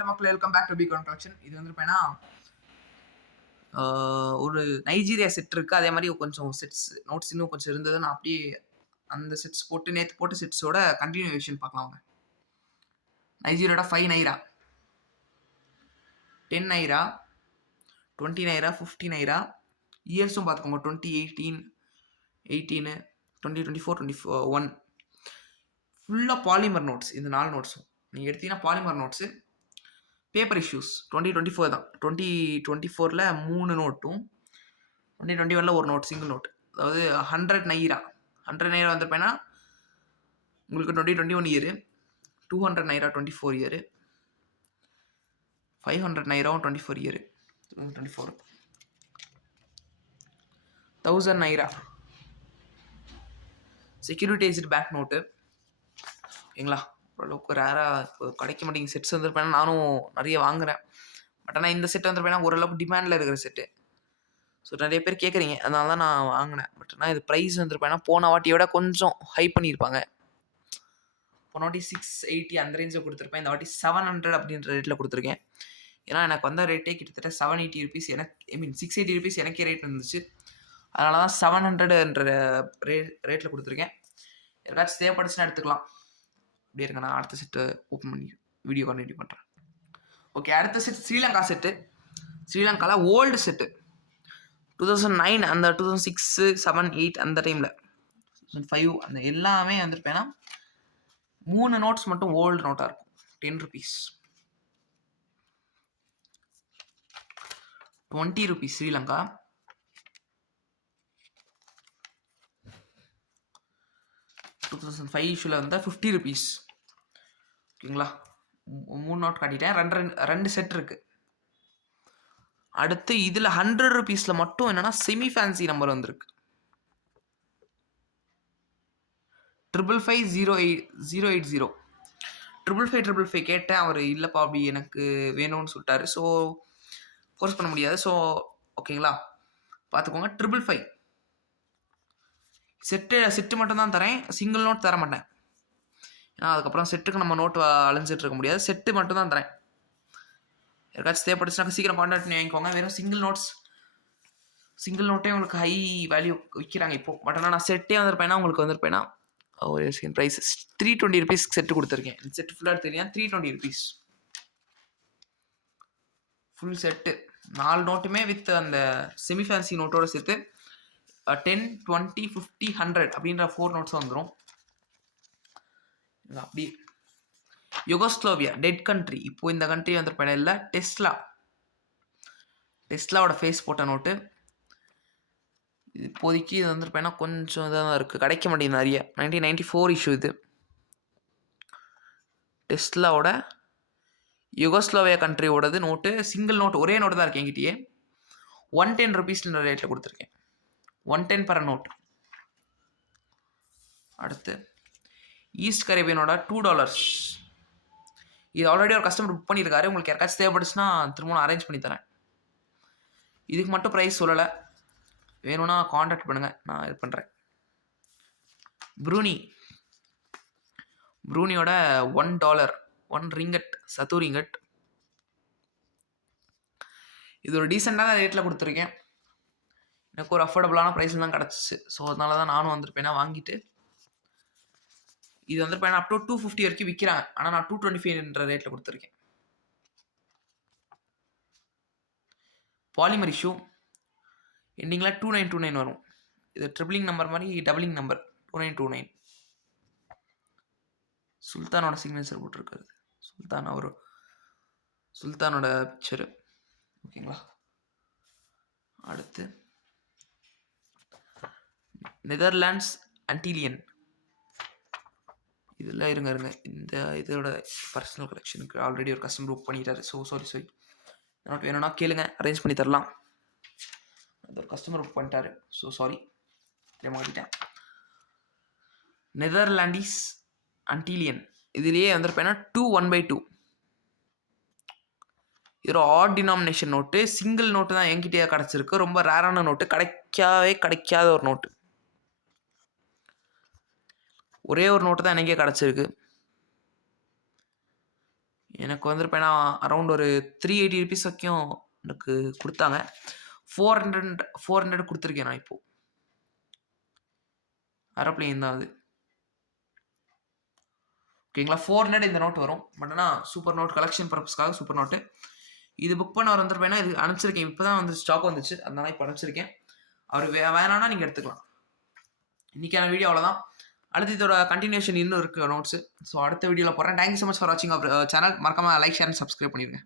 Hello மக்களே, welcome back to Bikan collection. இது வந்து பார்த்தீங்கன்னா ஒரு நைஜீரியா செட் இருக்குது. அதே மாதிரி கொஞ்சம் செட்ஸ் நோட்ஸ் இன்னும் கொஞ்சம் இருந்தது. நான் அப்படியே அந்த செட்ஸ் போட்டு நேற்று போட்ட செட்ஸோட கண்டினியூவேஷன் பார்க்கலாம். நைஜீரியோட 5 நைரா, 10 நைரா, 20 நைரா, 50 நைரா. இயர்ஸும் பார்த்துக்கோங்க, 2018, 18, 2024, 21. ஃபுல்லாக பாலிமர் நோட்ஸ். இந்த 4 நோட்ஸும் நீங்கள் எடுத்தீங்கன்னா பாலிமர் நோட்ஸு. பேப்பர் இஷ்யூஸ் 2024 தான். 2024ல் 3 நோட்டும் 2021ல் ஒரு நோட், சிங்கிள் நோட். அதாவது 100 நைரா வந்திருப்பேன்னா உங்களுக்கு 2021 இயரு, 200 நைரா 24 இயரு, 500 நைராவும் 24 year 2024, 1000 naira securitised bank note. ஓகேங்களா, ஓரளவுக்கு ரேராக கிடைக்க மாட்டேங்குது செட்ஸ் வந்துருப்பேன்னா. நானும் நிறைய வாங்குகிறேன். பட் ஆனால் இந்த செட் வந்துருப்பேன்னா ஓரளவுக்கு டிமாண்டில் இருக்கிற செட்டு. ஸோ நிறைய பேர் கேட்குறீங்க, அதனால தான் நான் வாங்கினேன். பட் ஆனால் இது ப்ரைஸ் வந்துருப்பேன்னா போன வாட்டியோட கொஞ்சம் ஹை பண்ணியிருப்பாங்க. போன வாட்டி 680 அந்த ரேஞ்சில் கொடுத்துருப்பேன். இந்த வாட்டி 700 அப்படின்ற ரேட்டில் கொடுத்துருக்கேன். ஏன்னா எனக்கு வந்த ரேட்டே கிட்டத்தட்ட 780 ருபீஸ். எனக்கு 680 ருபீஸ் எனக்கே ரேட் இருந்துச்சு. அதனால தான் 700ன்ற ரேட்டில் கொடுத்துருக்கேன். யாராச்சும் தேவைப்படுச்சுன்னா எடுத்துக்கலாம். இப்படி இருங்க, நான் அடுத்த செட்டு ஓப்பன் பண்ணி வீடியோ கண்டினியூ பண்ணுறேன். ஓகே, அடுத்த செட் ஸ்ரீலங்கா செட்டு. ஸ்ரீலங்காவில் ஓல்டு செட்டு 2009, அந்த 2006, 7, 8 அந்த டைமில் 2005 அந்த எல்லாமே வந்துருப்பேன்னா 3 நோட்ஸ் மட்டும் ஓல்டு நோட்டாக இருக்கும். 10 ருபீஸ், 20 ருபீஸ் ஸ்ரீலங்கா, 2005 இஷ்யூவில் வந்தால் 50 ருபீஸ். ஓகேங்களா, 3 நோட் காட்டிட்டேன். ரெண்டு செட் இருக்குது. அடுத்து இதில் 100 ருபீஸில் மட்டும் என்னென்னா செமி ஃபேன்சி நம்பர் வந்திருக்கு. 555 080 கேட்டேன். அவர் இல்லைப்பா அப்படி எனக்கு வேணும்னு சொல்லிட்டாரு. ஸோ ஃபோர்ஸ் பண்ண முடியாது. ஸோ ஓகேங்களா, பார்த்துக்கோங்க. 555 செட்டு மட்டும் தான் தரேன், சிங்கிள் நோட் தர மாட்டேன். ஏன்னா அதுக்கப்புறம் செட்டுக்கு நம்ம நோட்டு அலைஞ்சிட்டு இருக்க முடியாது. செட்டு மட்டும் தான் தரேன். யாருக்காச்சும் தேவைப்படுச்சுன்னா சீக்கிரம் கான்டாக்ட் பண்ணி வாங்கிக்கோங்க. வெறும் சிங்கிள் நோட்டே உங்களுக்கு ஹை வேல்யூ விற்கிறாங்க இப்போ. பட் ஆனால் நான் செட்டே வந்திருப்பேன்னா உங்களுக்கு வந்திருப்பேன்னா ஒரு செகண்ட் ப்ரைஸ் 320 ருபீஸ்க்கு செட்டு கொடுத்துருக்கேன். இந்த செட்டு ஃபுல்லாக தெரியும், 320 ருபீஸ் ஃபுல் செட்டு. 4 நோட்டுமே வித் அந்த செமி ஃபேன்சி நோட்டோட சேர்த்து 10, 20, 50, 100 அப்படின்ற 4 நோட்ஸ் வந்துடும். அப்படி யுகோஸ்லோவியா டெட் கண்ட்ரி. இப்போ இந்த கண்ட்ரி வந்திருப்பேன் இல்லை, டெஸ்லாவோட ஃபேஸ் போட்ட நோட்டு. இப்போதைக்கு இது வந்திருப்பேன்னா கொஞ்சம் இதாக தான் இருக்குது, கிடைக்க மாட்டேங்குது நிறைய. 1994 இஷ்யூ இது. டெஸ்லாவோட யுகோஸ்லோவியா கண்ட்ரியோடது நோட்டு, சிங்கிள் நோட்டு, ஒரே நோட்டு தான் இருக்குது என்கிட்டயே. 110 ருபீஸ்ன்ற ரேட்டில் கொடுத்துருக்கேன். 110 பர் நோட். அடுத்து ஈஸ்ட் கரேபியனோட $2. இது ஆல்ரெடி ஒரு கஸ்டமர் புக் பண்ணியிருக்காரு. உங்களுக்கு யாருக்காச்சும் தேவைப்படுச்சுன்னா திரும்ப நான் அரேஞ்ச் பண்ணி தரேன். இதுக்கு மட்டும் ப்ரைஸ் சொல்லலை, வேணும்னா காண்டாக்ட் பண்ணுங்கள், நான் இது பண்ணுறேன். ப்ரூனியோட $1, 1 ரிங்கட், சத்து ரிங்கட். இது ஒரு டீசெண்டான ரேட்டில் கொடுத்துருக்கேன். எனக்கு ஒரு அஃபோர்டபுளான ப்ரைஸில் தான் கிடச்சிச்சு. ஸோ அதனால தான் நானும் வந்திருப்பேன்னா வாங்கிட்டு. இது வந்திருப்பேன்னா அப் டு 250 வரைக்கும் விற்கிறாங்க. ஆனால் நான் 225ன்ற ரேட்டில் கொடுத்துருக்கேன். பாலிமர் இஷ்யூ எண்டிங்கில் 2929 வரும். இது ட்ரிபிளிங் நம்பர் மாதிரி டபுளிங் நம்பர் 2929. சுல்தானோட சிக்னேச்சர் போட்டிருக்காரு. சுல்தானோட பிக்சரு. ஓகேங்களா, அடுத்து நெதர்லாண்ட்ஸ் அன்டிலியன். இதில் இருங்க இந்த இதோட பர்சனல் கலெக்ஷனுக்கு ஆல்ரெடி ஒரு கஸ்டமர் புக் பண்ணிட்டாரு. ஸோ சாரி நோட் வேணும்னா கேளுங்க, அரேஞ்ச் பண்ணி தரலாம். ஒரு கஸ்டமர் புக் பண்ணிட்டாரு. ஸோ சாரி, மாட்டிட்டேன். நெதர்லாண்டிஸ் அன்டிலியன் இதுலேயே வந்திருப்பேன்னா 2 1/2. இது ஒரு odd denomination note, single note தான் என்கிட்டயே கிடச்சிருக்கு. ரொம்ப ரேரான நோட்டு, கிடைக்காத ஒரு நோட்டு. ஒரே ஒரு நோட்டு தான் எனக்கே கிடச்சிருக்கு. எனக்கு வந்துருப்பேன்னா அரௌண்ட் ஒரு 380 ருபீஸ் வரைக்கும் எனக்கு குடுத்தாங்க. 400 குடுத்துருக்கேன் நான் இப்போ. ஏரோப்ளேன் தான் அது. ஓகேங்களா? 400 இந்த நோட் வரும். பட் ஆனா சூப்பர் நோட் கலெக்ஷன் பர்ப்பஸ்க்காக சூப்பர் நோட்டு. இது புக் பண்ணவர் வந்துருப்பேன்னா இது அனுப்பிச்சிருக்கேன். இப்ப தான் வந்து ஸ்டாக் வந்துச்சு. அதனால இப்ப அனுப்பிச்சிருக்கேன். அவரு வேணான்னா நீங்க எடுத்துக்கலாம். இன்னைக்கான வீடியோ அவ்வளோதான். அடுத்து இதோட கன்டினியூஷன் இன்னும் இருக்கு நோட்ஸ். ஸோ அடுத்த வீடியோவில் போடுறேன். Thank you so much for வாட்சிங் அவர் சேனல். மறக்காம லைக், ஷேர் அண்ட் சப்ஸ்கிரைப் பண்ணிருங்க.